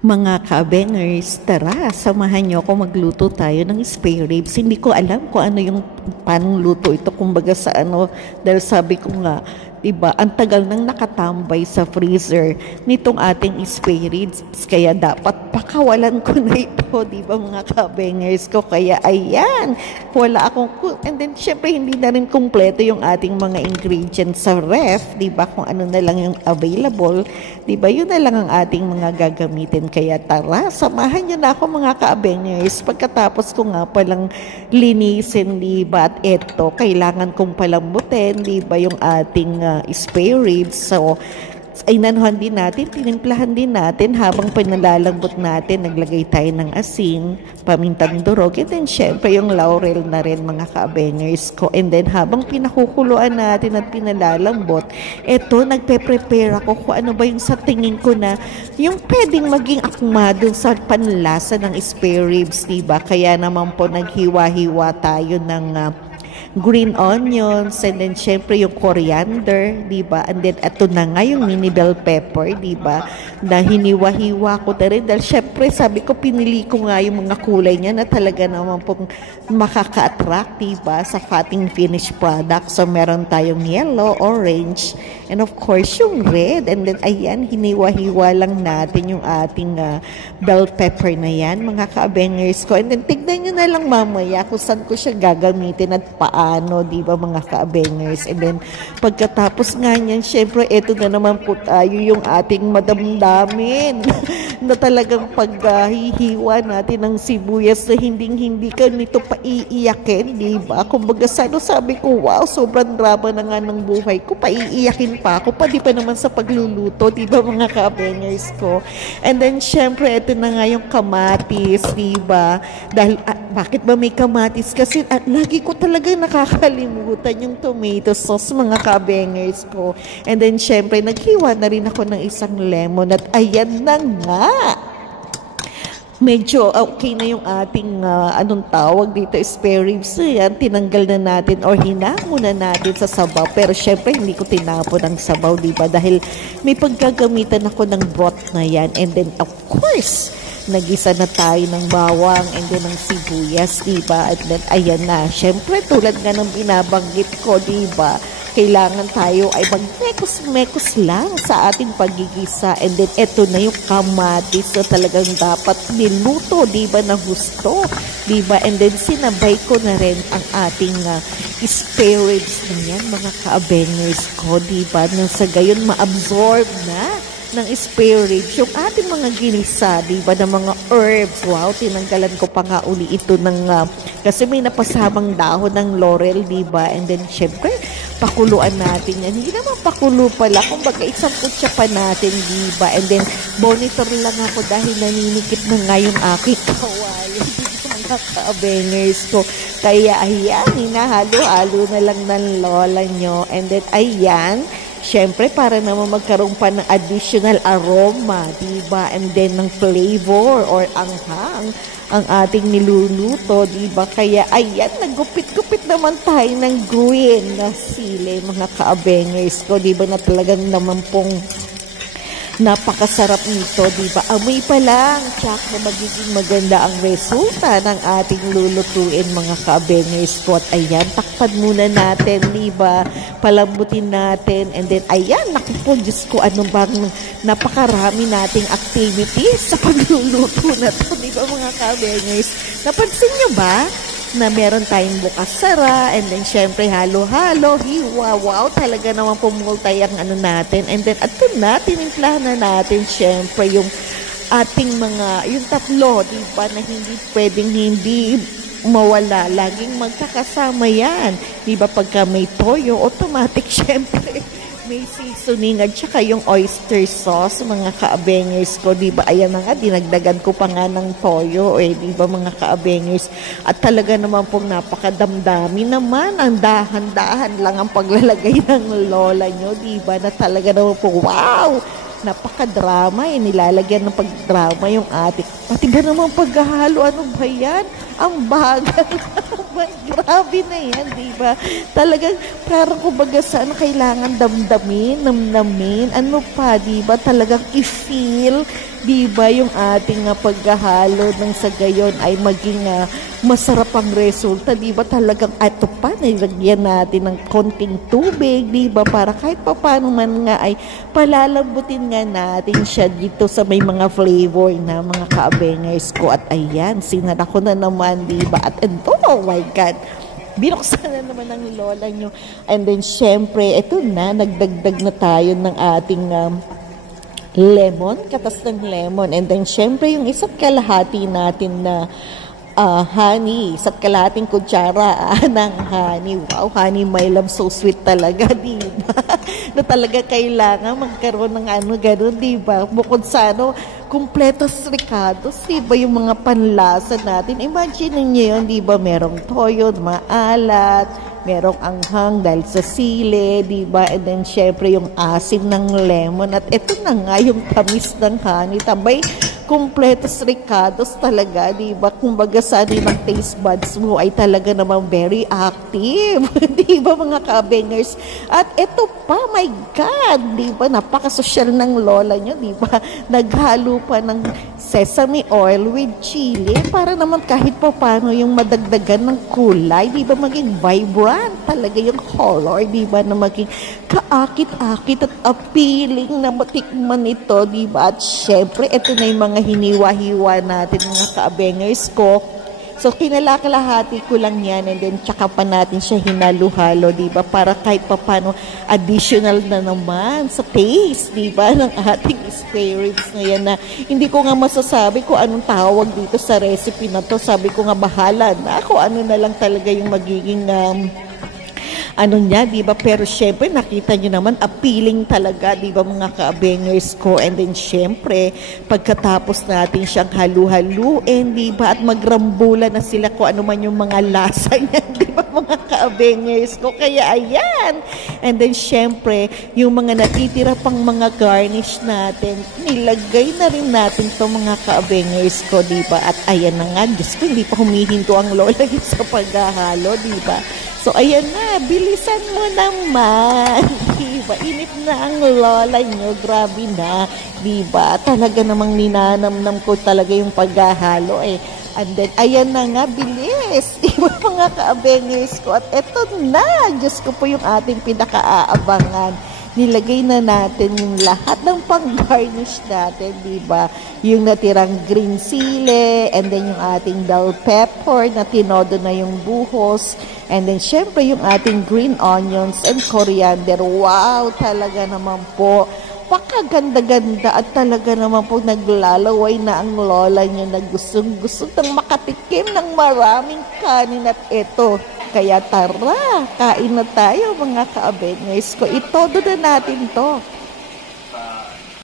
Mga ka-bangers, tara, samahan niyo ako magluto tayo ng spare ribs. Hindi ko alam kung ano yung panong luto ito, kumbaga sa ano, dahil sabi ko nga, diba, ang tagal nang nakatambay sa freezer nitong ating spare ribs, kaya dapat pakawalan ko na ito, diba mga ka-bangers ko, kaya ayan, wala akong and then syempre hindi na rin kumpleto yung ating mga ingredients sa ref, diba, kung ano na lang yung available, diba, yun na lang ang ating mga gagamitin. Kaya tara, samahan niyo na ako mga ka-bangers. Pagkatapos ko nga palang linisin, diba, at eto, kailangan kong palambutin, diba, yung ating spare ribs. So, ay nanuhan din natin, tinimplahan din natin habang pinalalambot natin, naglagay tayo ng asin, pamintang durog, and then syempre yung laurel na rin mga ka-bangers ko. And then habang pinakukuluan natin at pinalalambot, eto, nagpe-prepare ako kung ano ba yung sa tingin ko na yung pwedeng maging akma dun sa panlasa ng spare ribs, diba? Kaya naman po naghiwa-hiwa tayo ng green onions, and then syempre yung coriander, diba? And then ito na nga yung mini bell pepper, diba? Na hiniwa-hiwa ko na rin dahil syempre sabi ko pinili ko nga yung mga kulay niya na talaga naman pong makaka-attract, diba? Sa ating finished product. So meron tayong yellow, orange, and of course yung red. And then ayan, hiniwa-hiwa lang natin yung ating bell pepper na yan, mga ka-bangers ko. And then tignan nyo na lang mamaya kung saan ko siya gagamitin at paano, di ba mga ka-bangers. And then pagkatapos nga niyan, syempre eto na naman po tayo yung ating madamdamin na talagang paghihiwa natin ng sibuyas na hindi ka nito paiiyakin, di ba? Kumbaga sabi ko, wow, sobrang drama na nga ng buhay ko, paiiyakin pa ako, pa di pa naman sa pagluluto, di ba mga ka-bangers ko. And then syempre eto na nga yung kamatis, di ba? Dahil bakit ba may kamatis? Kasi lagi ko talaga nakakalimutan yung tomato sauce, mga ka-bangers ko. And then syempre naghiwa na rin ako ng isang lemon at ayan na nga, medyo okay na yung ating anong tawag dito, spare ribs. Yan, tinanggal na natin or hinamo na natin sa sabaw. Pero syempre hindi ko tinapon ang sabaw, diba? Dahil may paggagamitan ako ng broth na yan. And then of course, nagisa na tayo ng bawang and then ng sibuyas, diba? At then ayan na, syempre tulad nga ng binabanggit ko, diba? Kailangan tayo ay mag-mekos-mekos lang sa ating pagigisa. And then, eto na yung kamatis na talagang dapat niluto, diba, na gusto, diba? And then, sinabay ko na rin ang ating spare ribs na yan, mga ka-bangers ko, diba? Nang sa gayon, ma-absorb na ng spare ribs yung ating mga ginisa, diba, ng mga herbs. Wow, tinanggalan ko pa nga uli ito ng kasi may napasamang dahon ng laurel, diba? And then syempre pakuluan natin yan, hindi naman pakulo pala, kumbaga isang kutsa pa natin, diba? And then monitor lang ako dahil naninikip na nga yung aking kawali, mga ka-bangers ko. Kaya ayan, hinahalo-halo na lang ng lola nyo. And then ayan, syempre, para naman magkaroon pa ng additional aroma, diba? And then ng flavor or anghang ang ating niluluto, diba? Kaya ayan, nagupit-gupit naman tayo ng green na sili, mga ka-bangers ko, diba, na talagang naman pong napakasarap nito, diba? Amoy pa lang, tsak na magiging maganda ang resulta ng ating lulutuin, mga ka-bangers ko. At ayan, takpan muna natin, diba? Palambutin natin. And then, ayan, naku po, Diyos ko, ano bang napakarami nating activities sa pagluluto na to, diba mga ka-bangers? Napansin nyo ba na meron tayong bukas sara, and then syempre halo-halo, hiwa, wow, talaga naman pumultay ang ano natin. And then at na, tinimplahan na natin syempre yung ating mga, yung tatlo, diba, na hindi pwedeng hindi mawala, laging magkakasama yan, diba? Pagka may toyo, automatic syempre may seasoning at saka yung oyster sauce, mga ka-bangers ko, diba? Ayan na nga, dinagdagan ko pa nga ng toyo, diba mga ka-bangers? At talaga naman pong napakadamdami naman, ang dahan-dahan lang ang paglalagay ng lola nyo, diba? Na talaga naman po, wow! Napaka-drama, nilalagyan ng pag-drama yung ating. Pati ba naman paghahalo, ano ba yan? Ang bagal naman, grabe na yan, diba? Talagang, parang kumbaga saan kailangan damdamin, namnamin, ano pa, diba? Talagang i-feel di ba yung ating paghahalo ng sa gayon ay maging masarap ang resulta, di ba talagang ito pa, nilagyan natin ng konting tubig, di ba, para kahit paano man nga ay palalambutin nga natin siya dito sa may mga flavor na mga kaabengers ko. At ayan, sinara ko na naman, di ba, at ito, oh my God, binuksan na naman ng lola nyo. And then, syempre, ito na, nagdagdag na tayo ng ating lemon, katas ng lemon. And then, syempre, yung isa't kalahati natin na honey, isa't kalahating kutsara ng honey. Wow, honey, my love, so sweet talaga, di ba? Na talaga kailangan magkaroon ng gano'n, di ba? Bukod sa kumpletos ricados, di ba, yung mga panlasa natin. Imagine niyo yun, di ba, merong toyo, maalat, merong anghang dahil sa sili, di ba? And then, syempre, yung asim ng lemon. At ito na nga, yung tamis ng honey. Tabay, kumpletos ricados talaga, di ba? Kumbaga sa ng taste buds mo ay talaga namang very active. Di ba, mga kabengers? At ito pa, my God, di ba? Napakasosyal ng lola nyo, di ba? Naghalo pa ng sesame oil with chili para naman kahit pa paano yung madagdagan ng kulay, di ba? Maging vibrant talaga yung color, di ba? Na maging kaakit-akit at appealing na matikman ito, di ba? At syempre, ito na yung mga hiniwa-hiwa natin, mga kaabengers ko. So, kinalakalahati ko lang yan, and then tsaka pa natin siya hinalo-halo, di ba? Para kahit pa paano additional na naman sa taste, di ba? Ng ating spare ribs na yan na hindi ko nga masasabi kung anong tawag dito sa recipe na to. Sabi ko nga bahala na ako, ano na lang talaga yung magiging niya, di ba? Pero syempre, nakita nyo naman, appealing talaga, di ba, mga kaabengers ko. And then, syempre, pagkatapos natin siyang halu-haluin, di ba, at magrambula na sila kung ano man yung mga lasa niya, di ba, mga kaabengers ko. Kaya, ayan. And then, syempre, yung mga natitira pang mga garnish natin, nilagay na rin natin to, mga kaabengers ko, di ba? At ayan na nga, Diyos ko, hindi pa humihinto ang lola yun sa paghahalo, di ba? So, ayan na, bilisan mo naman, diba? Init na ang lola nyo, grabe na, diba? Talaga namang ninanamnam ko talaga yung paghahalo, eh. And then, ayan na nga, bilis, diba, mga kaabengers ko? At eto na, Diyos ko po, yung ating pinaka-aabangan. Nilagay na natin yung lahat ng pang-garnish natin, diba? Yung natirang green sili, and then yung ating bell pepper na tinodo na yung buhos, and then syempre yung ating green onions and coriander. Wow, talaga naman po. Pakaganda-ganda at talaga naman po naglalaway na ang lola niya na gustong-gusto ng makatikim ng maraming kanin at ito. Kaya tara, kain na tayo, mga kaabengers ko. Itodo na natin to.